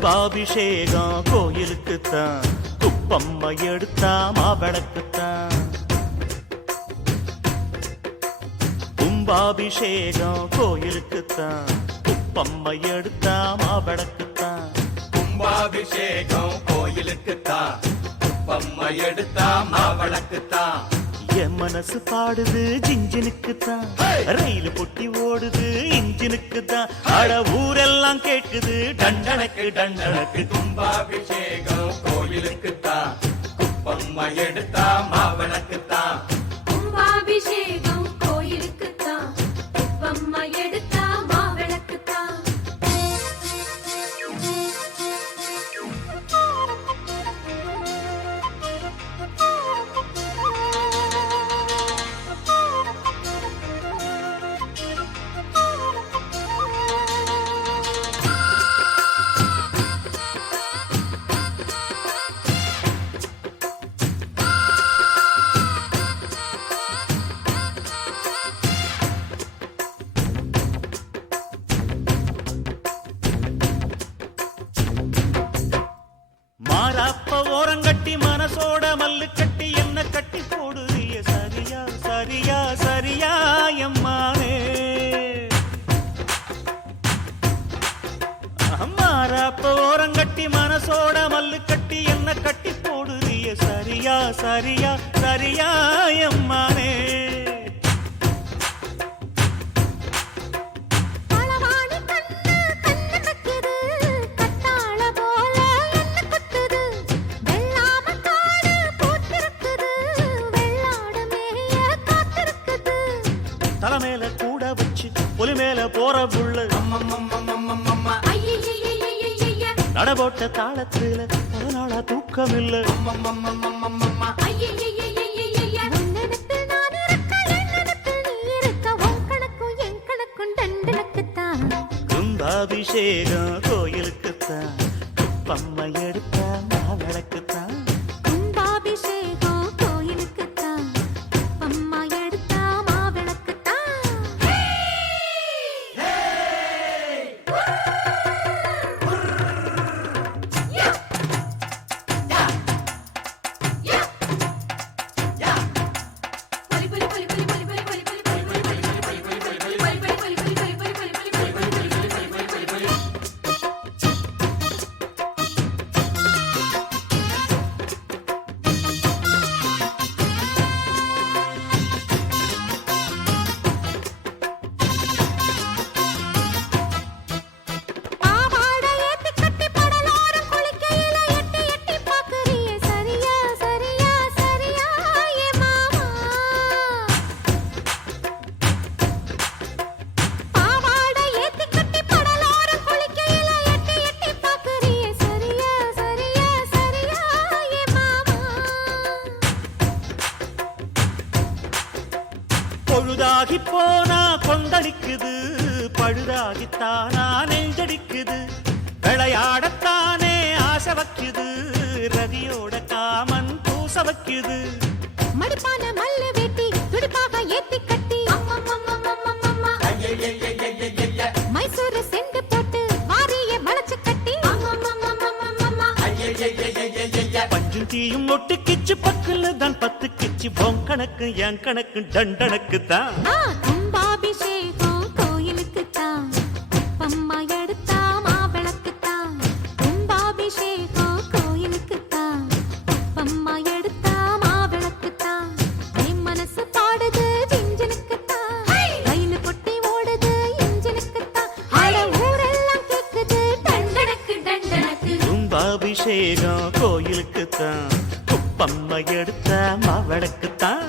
கும்பாபிஷேகம் கோயிலுக்குத்தான், குப்பம்மை எடுத்தா மாவிளக்குத்தான். கும்பாபிஷேகம் கோயிலுக்குத்தான், குப்பம்மை எடுத்தா மாவிளக்குத்தான். கும்பாபிஷேகம் கோயிலுக்குத்தான், குப்பம்மை எடுத்தா மாவிளக்குத்தான். என் மனசு பாடுது ஜிஞ்சினுக்குத்தான், ரயில் பொட்டி ஓடுது இன்ஜினுக்குத்தான். அட ஊரெல்லாம் கேட்குது டண்டனக்கு டண்டனக்கு. கும்பாபிஷேகம் கோயிலுக்குத்தான், குப்பம்மை எடுத்தா மாவிளக்குத்தான். கும்பாபிஷேகம் கோயிலுக்குத்தான், குப்பம்மை எடுத்தா மாவிளக்குத்தான். மாறாப்ப ஓரங்கட்டி மனசோட மல்லு கட்டி என்ன கட்டி போடுறிய சரியா சரியா சரியா எம்மானே. மாறாப்ப ஓரங்கட்டி மனசோட மல்லு கட்டி என்ன கட்டி போடுறிய சரியா சரியா சரியா எம்மானே. தலைமையில கூட வச்சு ஒலி மேல போற புள்ள நடபோட்ட தாளத்துல அதனால தூக்கம் இல்ல. கும்பாபிஷேகம் கோயிலுக்குத்தான், குப்பம்மை எடுத்தா மாவிளக்குத்தான். கும்பாபிஷேகம் கோயிலுக்குத்தான், குப்பம்மை எடுத்தா மாவிளக்குத்தான். பொழுதாகி போனா கொந்தளிக்குது, பழுதாகித்தானா நெஞ்சடிக்குது. விளையாடத்தானே ஆசை வைக்குது, ரதியோட காமன் பூச வைக்குது. மடிப்பான மல்லு வெட்டி துடிப்பாக ஏத்தி கட்டி மைசூரு செண்டு போட்டு வாரிய வளைச்சு கட்டி பஞ்சும் தீயும் ஒட்டு கிச்சு பக்கல தான் 10 கிச்சு. பொன் கணக்கு என் கணக்கு டண்டனக்கு தான். கும்பாபிஷேகம் கோயிலுக்குத்தான், குப்பம்மை எடுத்தா மாவிளக்குத்தான். கும்பாபிஷேகம் கோயிலுக்குத்தான், குப்பம்மை எடுத்தா மாவிளக்குத்தான். என் மனசு பாடுது ஜிஞ்சினுக்குத்தான், ரயில் பொட்டி ஓடுது இன்ஜினுக்குத்தான். அட ஊரெல்லாம் கேக்குது டண்டனக்கு டண்டனக்கு. கும்பாபிஷேகம் கோயிலுக்குத்தான், குப்பம்மை எடுத்தா மாவிளக்குத்தான்.